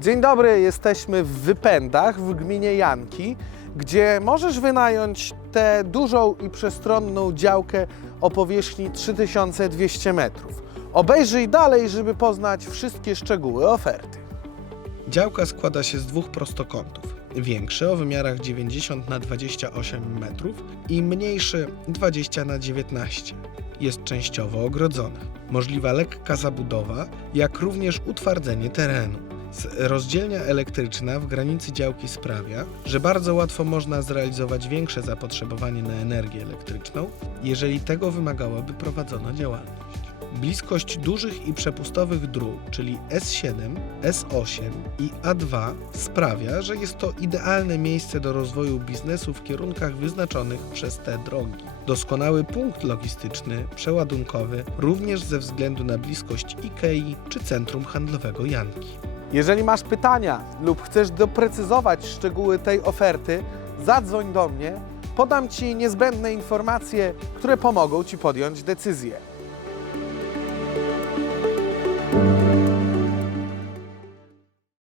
Dzień dobry, jesteśmy w Wypędach w gminie Janki, gdzie możesz wynająć tę dużą i przestronną działkę o powierzchni 3200 metrów. Obejrzyj dalej, żeby poznać wszystkie szczegóły oferty. Działka składa się z dwóch prostokątów. Większy o wymiarach 90 na 28 metrów i mniejszy 20 na 19. Jest częściowo ogrodzona. Możliwa lekka zabudowa, jak również utwardzenie terenu. Rozdzielnia elektryczna w granicy działki sprawia, że bardzo łatwo można zrealizować większe zapotrzebowanie na energię elektryczną, jeżeli tego wymagałaby prowadzona działalność. Bliskość dużych i przepustowych dróg, czyli S7, S8 i A2 sprawia, że jest to idealne miejsce do rozwoju biznesu w kierunkach wyznaczonych przez te drogi. Doskonały punkt logistyczny, przeładunkowy, również ze względu na bliskość IKEA czy centrum handlowego Janki. Jeżeli masz pytania lub chcesz doprecyzować szczegóły tej oferty, zadzwoń do mnie, podam Ci niezbędne informacje, które pomogą Ci podjąć decyzję.